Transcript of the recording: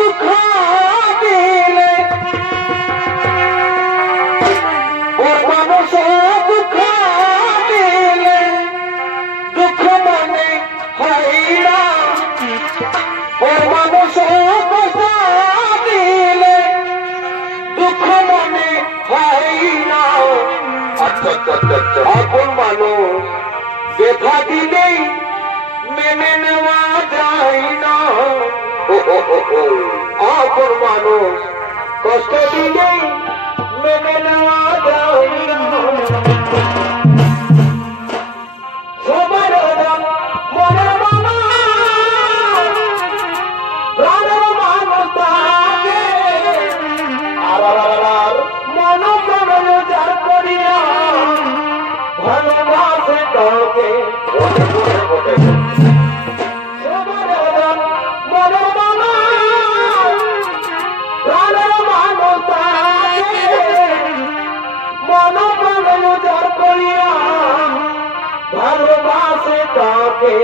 দুঃখ দিলে ওর মানুষ দুঃখ দিলে দুঃখ মনে হয় না ওর মানুষ কষ্ট দিলে দুঃখ মনে হয় না আপন মানুষ ব্যথা দিলেই মেনে নেওয়া যায় না আপন মানুষ কষ্ট দিলেই মেনে নেওয়া যায় না সবার মনের প্রাণের মানুষ তাকে আর মন প্রাণ যার করিয়া ভালোবাসে তাকে ভালোবাসে তাকে